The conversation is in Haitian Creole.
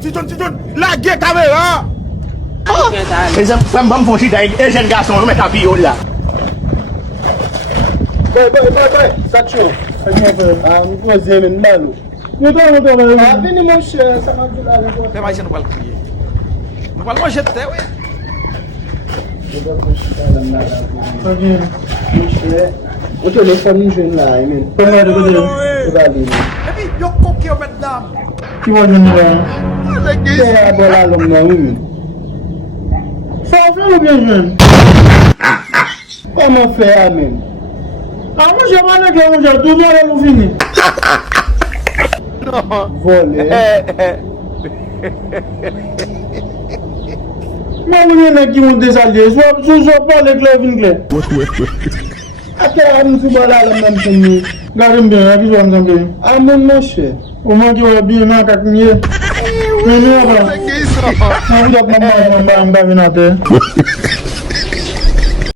Titon, lage caméra. E zan mwen fon chita e jen gason yon met api yon la. Boy, Sacho. Mwen koze men malo. Vini mon cher, ça m'a dit là. Fais pas ici, nous allons crier. Nous allons manger de terre, oui. O telefone jwenn là, men. Et puis, yo coquille maintenant. Qui va jwenn là? C'est bon là l'homme là, oui. Ça fait ou bien jwenn? Comment faire, men? Ah, moi j'ai mal avec moi, j'ai tout mal à fini. Vòlè. Mwen mwen ki moun desalye, sou pale klov ingle. Ate am sou bala la mwen penye. Gade mwen, a ki sou an zanke. A moun monshe. O man ki wè biye man kak miye. Mwen mwen wè. Mwen vide ap mwen mba vinate.